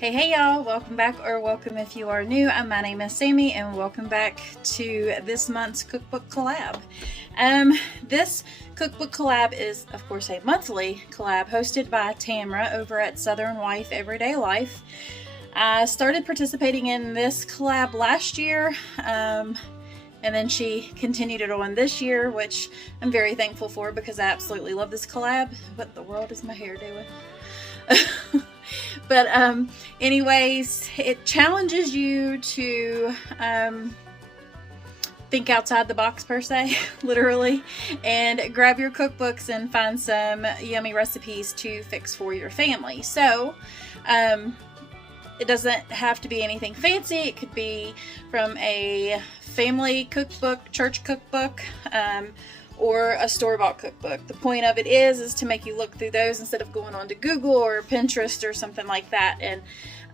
Hey y'all, welcome back, or welcome if you are new. My name is Sammi and welcome back to this month's cookbook collab. This cookbook collab is of course a monthly collab hosted by Tamara over at Southern Wife Everyday Life. I started participating in this collab last year, and then she continued it on this year, which I'm very thankful for because I absolutely love this collab. What the world is my hair doing? But anyways, it challenges you to think outside the box per se, literally, and grab your cookbooks and find some yummy recipes to fix for your family. So it doesn't have to be anything fancy. It could be from a family cookbook, church cookbook, or a store-bought cookbook. The point of it is to make you look through those instead of going on to Google or Pinterest or something like that. And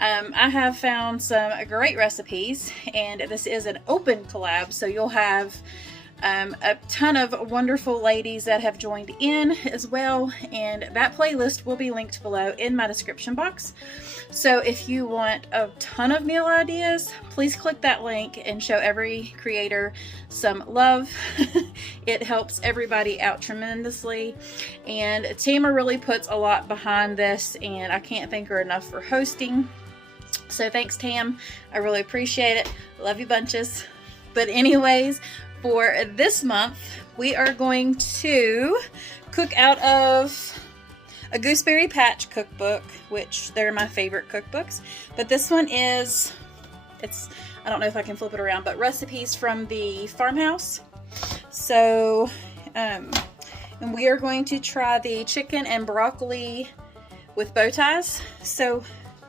I have found some great recipes, and this is an open collab, so you'll have a ton of wonderful ladies that have joined in as well, and that playlist will be linked below in my description box. So if you want a ton of meal ideas, please click that link and show every creator some love. It helps everybody out tremendously, and Tamara really puts a lot behind this, and I can't thank her enough for hosting. So thanks, Tam. I really appreciate it. Love you bunches. But anyways, for this month, we are going to cook out of a Gooseberry Patch cookbook, which they're my favorite cookbooks. But this one is, I don't know if I can flip it around, but recipes from the farmhouse. So, and we are going to try the chicken and broccoli with bow ties. So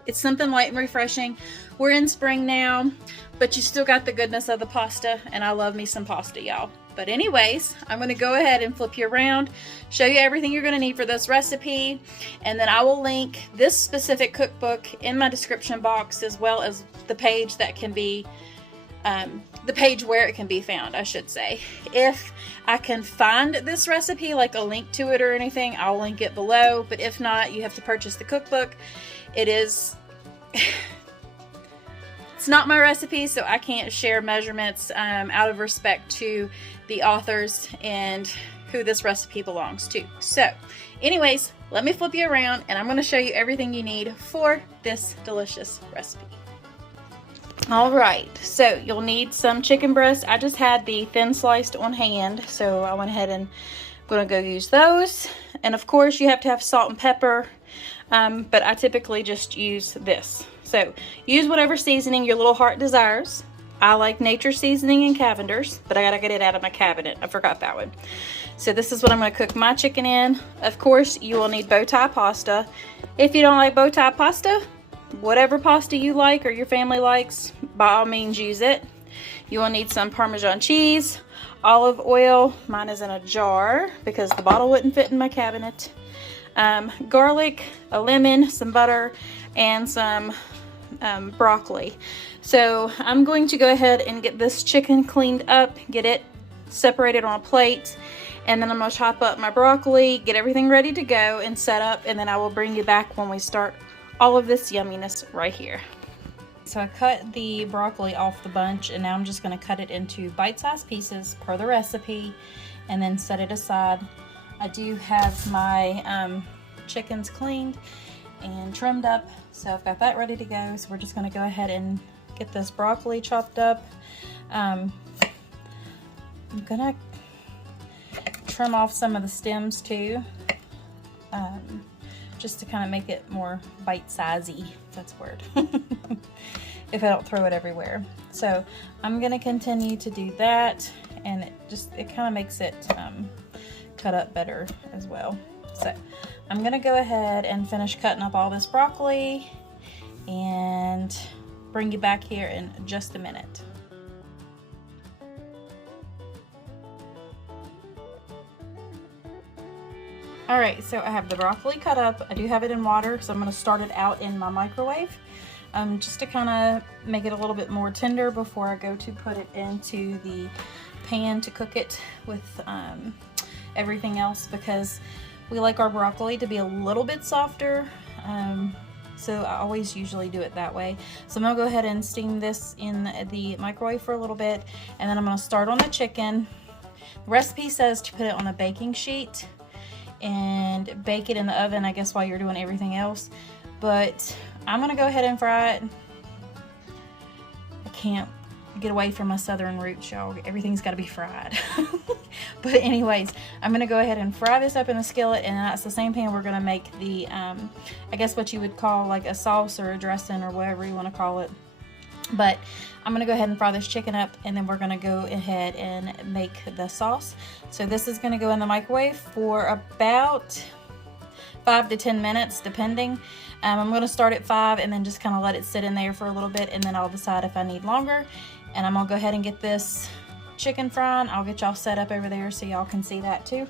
it's something light and refreshing. We're in spring now, but you still got the goodness of the pasta, and I love me some pasta, y'all. But anyways, I'm going to go ahead and flip you around, show you everything you're going to need for this recipe, and then I will link this specific cookbook in my description box, as well as the page that can be, the page where it can be found, I should say. If I can find this recipe, like a link to it or anything, I'll link it below, but if not, you have to purchase the cookbook. It is... It's not my recipe, so I can't share measurements out of respect to the authors and who this recipe belongs to. So anyways, let me flip you around and I'm going to show you everything you need for this delicious recipe. Alright, so you'll need some chicken breast. I just had the thin sliced on hand, so I went ahead and I'm going to go use those. And of course you have to have salt and pepper, but I typically just use this. So use whatever seasoning your little heart desires. I like Nature Seasoning and Cavender's, but I gotta get it out of my cabinet. I forgot that one. So this is what I'm gonna cook my chicken in. Of course, you will need bow tie pasta. If you don't like bow tie pasta, whatever pasta you like or your family likes, by all means use it. You will need some Parmesan cheese, olive oil. Mine is in a jar because the bottle wouldn't fit in my cabinet. Garlic, a lemon, some butter, and some broccoli. So I'm going to go ahead and get this chicken cleaned up, get it separated on a plate, and then I'm going to chop up my broccoli, get everything ready to go and set up, and then I will bring you back when we start all of this yumminess right here. So I cut the broccoli off the bunch, and now I'm just going to cut it into bite-sized pieces per the recipe and then set it aside. I do have my chickens cleaned and trimmed up, so I've got that ready to go. So we're just going to go ahead and get this broccoli chopped up. I'm gonna trim off some of the stems too, just to kind of make it more bite-sizey, if that's a word, if I don't throw it everywhere. So I'm gonna continue to do that, and it kind of makes it cut up better as well. So I'm gonna go ahead and finish cutting up all this broccoli and bring you back here in just a minute. Alright, so I have the broccoli cut up. I do have it in water, so I'm going to start it out in my microwave just to kind of make it a little bit more tender before I go to put it into the pan to cook it with everything else, because we like our broccoli to be a little bit softer So I always usually do it that way. So I'm gonna go ahead and steam this in the microwave for a little bit, and then I'm gonna start on the chicken. The recipe says to put it on a baking sheet and bake it in the oven, I guess, while you're doing everything else. But I'm gonna go ahead and fry it. I can't get away from my southern roots, y'all. Everything's got to be fried. But anyways, I'm gonna go ahead and fry this up in the skillet, and that's the same pan we're gonna make the I guess what you would call like a sauce or a dressing or whatever you want to call it. But I'm gonna go ahead and fry this chicken up, and then we're gonna go ahead and make the sauce. So this is gonna go in the microwave for about 5 to 10 minutes depending. I'm gonna start at 5 and then just kind of let it sit in there for a little bit, and then I'll decide if I need longer. And I'm gonna go ahead and get this chicken frying. I'll get y'all set up over there so y'all can see that too.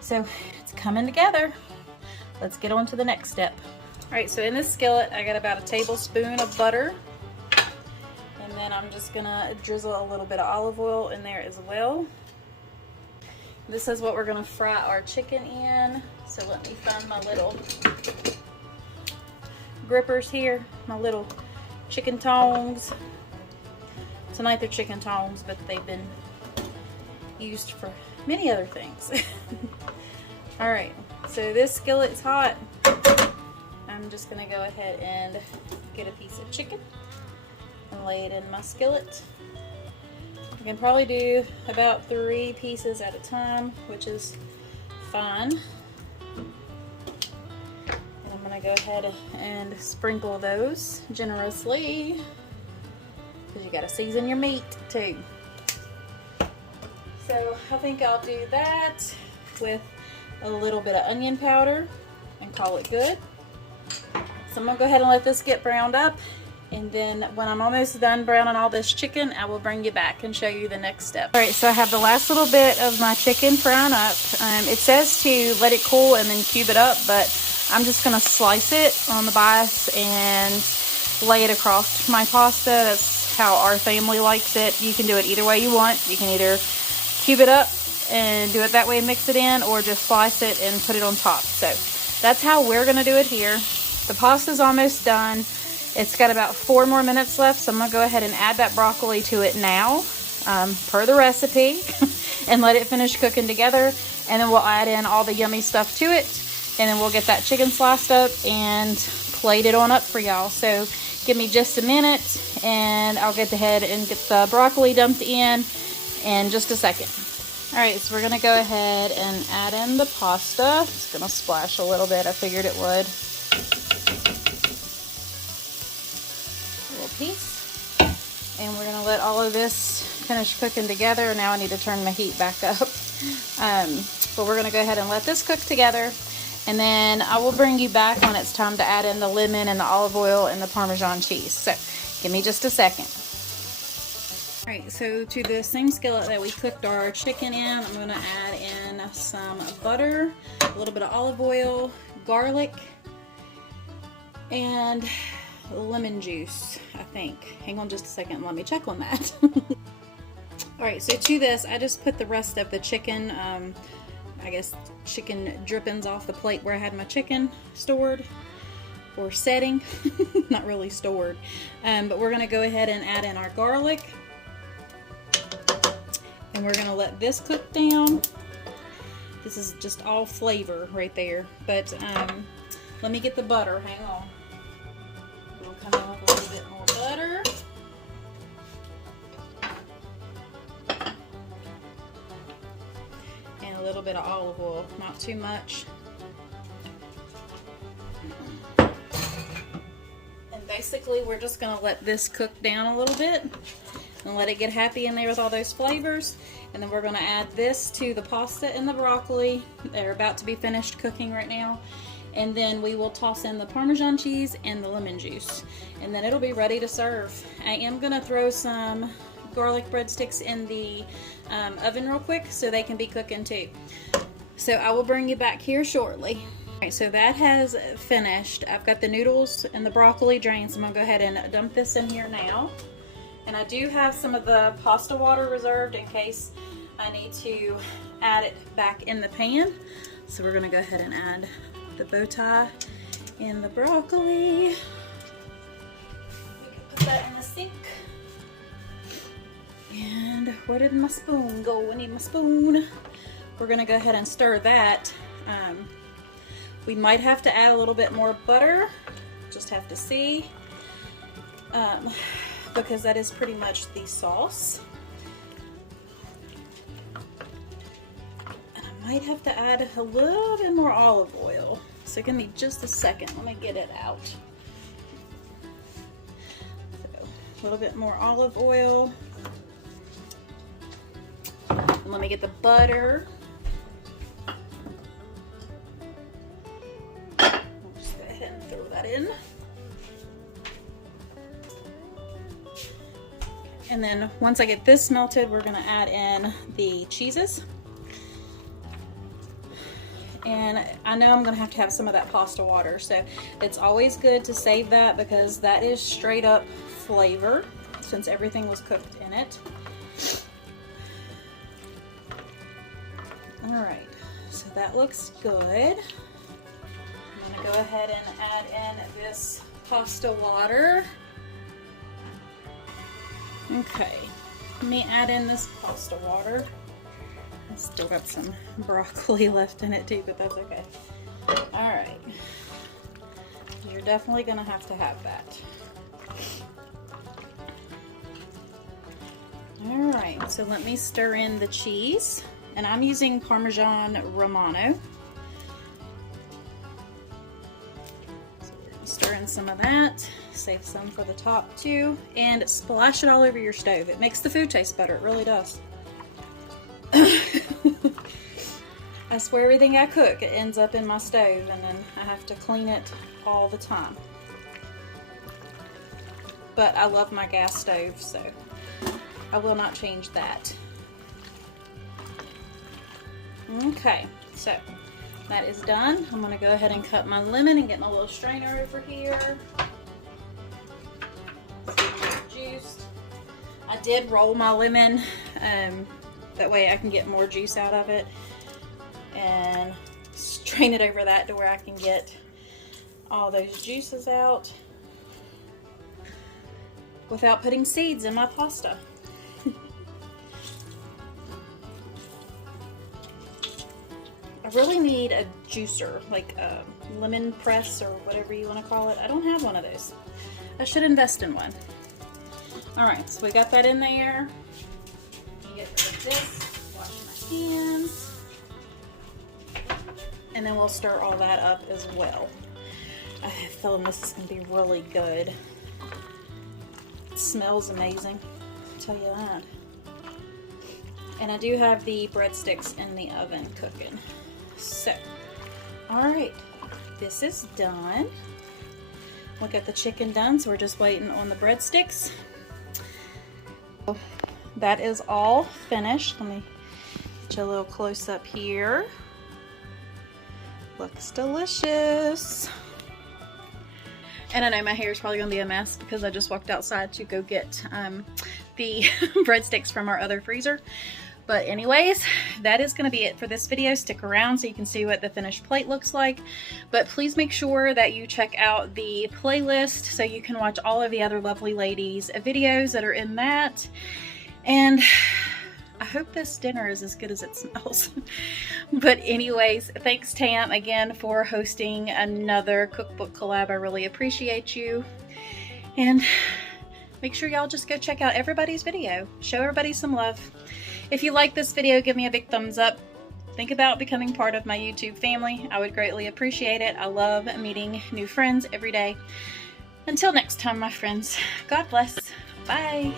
So it's coming together. Let's get on to the next step. All right, so in this skillet, I got about a tablespoon of butter. And then I'm just gonna drizzle a little bit of olive oil in there as well. This is what we're gonna fry our chicken in. So let me find my little grippers here, my little chicken tongs. Tonight they're chicken tongs, but they've been used for many other things. All right, so this skillet's hot. I'm just gonna go ahead and get a piece of chicken and lay it in my skillet. I can probably do about 3 pieces at a time, which is fine. And I'm gonna go ahead and sprinkle those generously, because you gotta season your meat too. So I think I'll do that with a little bit of onion powder and call it good. So I'm gonna go ahead and let this get browned up, and then when I'm almost done browning all this chicken, I will bring you back and show you the next step. All right, so I have the last little bit of my chicken frying up. It says to let it cool and then cube it up, but I'm just gonna slice it on the bias and lay it across my pasta. That's how our family likes it. You can do it either way you want. You can either cube it up and do it that way and mix it in, or just slice it and put it on top. So that's how we're gonna do it here. The pasta's almost done. It's got about 4 more minutes left, so I'm gonna go ahead and add that broccoli to it now, per the recipe, and let it finish cooking together. And then we'll add in all the yummy stuff to it, and then we'll get that chicken sliced up and plate it on up for y'all. So give me just a minute, and I'll get ahead and get the broccoli dumped in just a second. All right, so we're gonna go ahead and add in the pasta. It's gonna splash a little bit. I figured it would. A little piece. And we're gonna let all of this finish cooking together. Now I need to turn my heat back up. But we're gonna go ahead and let this cook together. And then I will bring you back when it's time to add in the lemon and the olive oil and the Parmesan cheese. So give me just a second. All right, so to the same skillet that we cooked our chicken in, I'm gonna add in some butter, a little bit of olive oil, garlic, and lemon juice, I think. Hang on just a second, let me check on that. All right, so to this, I just put the rest of the chicken, I guess chicken drippings off the plate where I had my chicken stored or setting. Not really stored. But we're gonna go ahead and add in our garlic. And we're gonna let this cook down. This is just all flavor right there. But let me get the butter, hang on. We'll come in with a little bit more butter. And a little bit of olive oil, not too much. And basically we're just gonna let this cook down a little bit and let it get happy in there with all those flavors. And then we're gonna add this to the pasta and the broccoli. They're about to be finished cooking right now. And then we will toss in the Parmesan cheese and the lemon juice. And then it'll be ready to serve. I am gonna throw some garlic breadsticks in the oven real quick so they can be cooking too. So I will bring you back here shortly. All right, so that has finished. I've got the noodles and the broccoli drained, so I'm gonna go ahead and dump this in here now. And I do have some of the pasta water reserved in case I need to add it back in the pan. So we're gonna go ahead and add the bow tie in the broccoli. We can put that in the sink. And where did my spoon go? I need my spoon. We're gonna go ahead and stir that. We might have to add a little bit more butter. Just have to see. Because that is pretty much the sauce. And I might have to add a little bit more olive oil. So give me just a second. Let me get it out. So, a little bit more olive oil. And let me get the butter. I'll just go ahead and throw that in. And then once I get this melted, we're gonna add in the cheeses. And I know I'm gonna have to have some of that pasta water, so it's always good to save that because that is straight up flavor since everything was cooked in it. All right, so that looks good. I'm gonna go ahead and add in this pasta water. Okay, let me add in this pasta water. I still got some broccoli left in it too, but that's okay. All right, you're definitely gonna have to have that. All right, so let me stir in the cheese, and I'm using Parmesan Romano. So we're gonna stir in some of that, save some for the top too, and splash it all over your stove. It makes the food taste better, it really does. I swear everything I cook, it ends up in my stove, and then I have to clean it all the time. But I love my gas stove, so I will not change that. Okay, so that is done. I'm gonna go ahead and cut my lemon and get my little strainer over here. Juiced. I did roll my lemon, that way I can get more juice out of it, and strain it over that to where I can get all those juices out without putting seeds in my pasta. I really need a juicer, like a lemon press or whatever you want to call it. I don't have one of those. I should invest in one. All right, so we got that in there. Get rid of this, wash my hands, and then we'll stir all that up as well. I have a feeling this is going to be really good. It smells amazing, I'll tell you that. And I do have the breadsticks in the oven cooking. So, alright, this is done. We got the chicken done, so we're just waiting on the breadsticks. That is all finished. Let me get you a little close up here. Looks delicious. And I know my hair is probably going to be a mess because I just walked outside to go get the breadsticks from our other freezer. But anyways, that is going to be it for this video. Stick around so you can see what the finished plate looks like. But please make sure that you check out the playlist so you can watch all of the other lovely ladies' videos that are in that. And I hope this dinner is as good as it smells. But anyways, thanks Tam again for hosting another cookbook collab. I really appreciate you. And make sure y'all just go check out everybody's video. Show everybody some love. If you like this video, give me a big thumbs up. Think about becoming part of my YouTube family. I would greatly appreciate it. I love meeting new friends every day. Until next time, my friends, God bless. Bye.